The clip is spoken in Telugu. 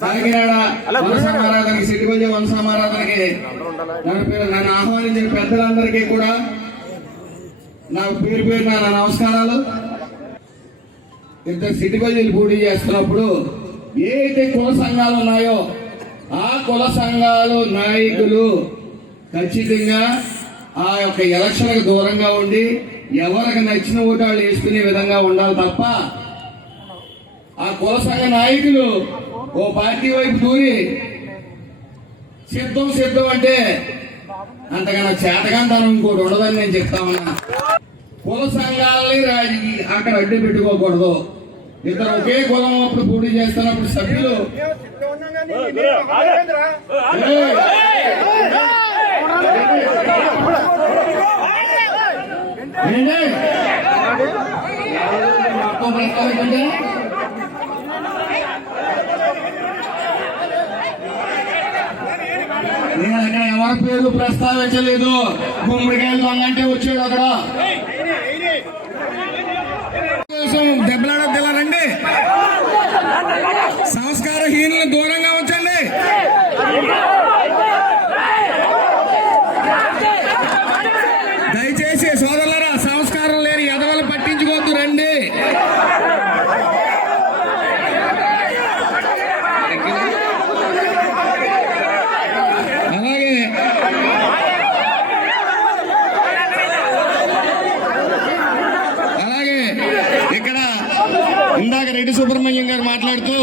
కాకినాడ వంశమారాధనకి నన్ను ఆహ్వానించిన పెద్దలందరికీ కూడా నా పేరు పేరు నా నమస్కారాలు. ఇద్దరు సిటిపల్లిలు పోటీ చేస్తున్నప్పుడు ఏ అయితే కుల సంఘాలు ఉన్నాయో ఆ కుల సంఘాలు నాయకులు ఖచ్చితంగా ఆ యొక్క ఎలక్షన్లకు దూరంగా ఉండి ఎవరికి నచ్చిన ఓటు వాళ్ళు వేసుకునే విధంగా ఉండాలి తప్ప ఆ కుల సంఘ నాయకులు ఓ పార్టీ వైపు దూరి సిద్ధం సిద్ధం అంటే అంతకన్నా చేతకంతనం ఇంకోటి ఉండదని నేను చెప్తా ఉన్నా కుల సంఘాలని రాజకీయ అక్కడ అడ్డు పెట్టుకోకూడదు ఇద్దరు ఒకే కులం అప్పుడు పోటీ చేస్తున్నప్పుడు సభ్యులు? మొత్తం ప్రస్తావించండి. నేను అక్కడ ఎవరి పేరు ప్రస్తావించలేదు. గుమ్మడికాయలు దొంగంటే వచ్చాడు అక్కడ. కోసం దెబ్బలాడద్దు సంస్కారహీనులు దూరంగా ఉంచండి. దయచేసి సోదరులరా ఇందాక రెడ్డి సుబ్రహ్మణ్యం గారు మాట్లాడుతూ